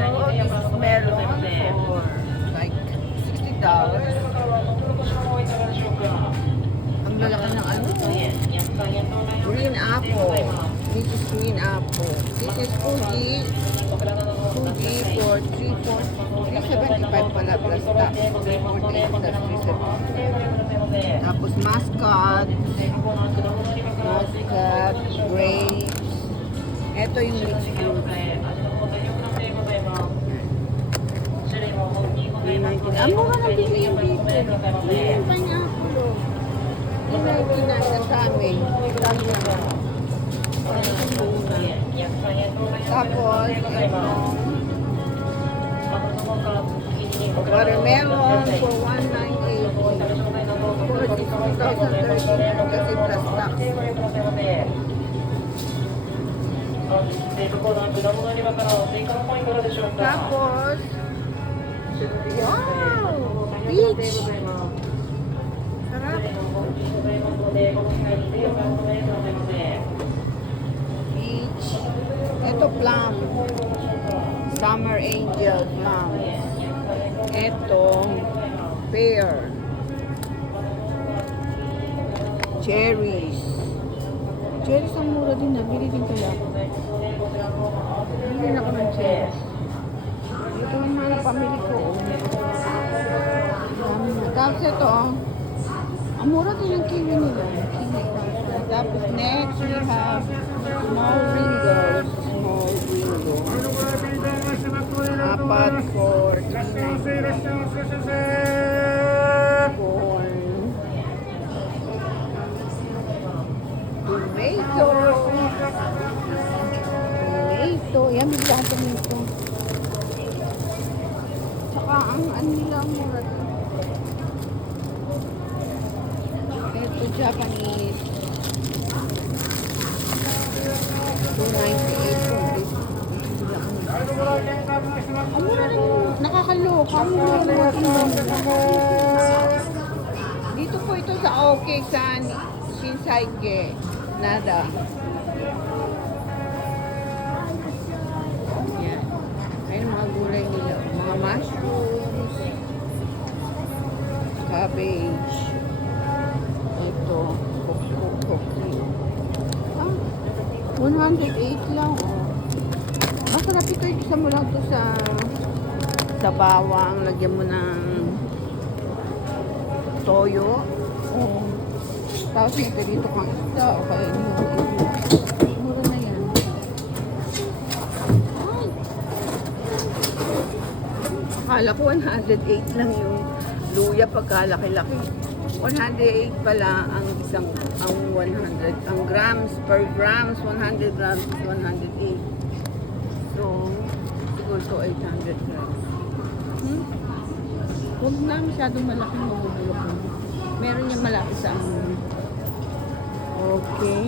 this is melon for like $60. Ang lalaki ng ano to. Green apple. This is green apple. This is Fuji. Fuji for 375 pala plus tax. 348 plus 375. Tapos muscat. Muscat. Grapes. Ito yung mixed fruit. Ang mura na bilihin dito. Bilihin pa niya ako. Yung kinasa sa amin. Tapos, watermelon for $198. For 2013 kasi plus tax. Tapos, wow! Peach! Sarap! Peach. Ito plum. Summer angel plum. Ito pear. Cherries. Cherries ang mura din na. Bili din kaya. Bili na ako ng cherries. Ito yung mga pamili ko. Tapos ito, ang mura din ng kiwi nila. Tapos next we have small ringos. Small ringo. Apat for corn. Tomato. Tomato. Yan, bigyan ko nito. Tsaka ang nila ang mura din. Ito Japanese. $298 for this. Ang mura rin. Nakakaloka. Ang mura rin. Dito po ito sa OK sa Shinseike. Nada. Yan. Ayun mga gulay nila. Mga mushrooms. Cabbage. Ito. Cookie. Ah, 108 lang. Oh. Masarap ito. Isa mo lang ito sa bawang. Lagyan mo ng toyo. Oh. Tapos ito dito kang isda. O kaya mura na yan. Ay. Akala ko 108 lang yung luya pagkalaki-laki. 108 pala ang isang, ang 100, ang grams per grams, 100 grams is 108. So, siguro to 800 grams. Huwag na masyadong malaki mabubulok. Meron niya malaki sa ano. Okay.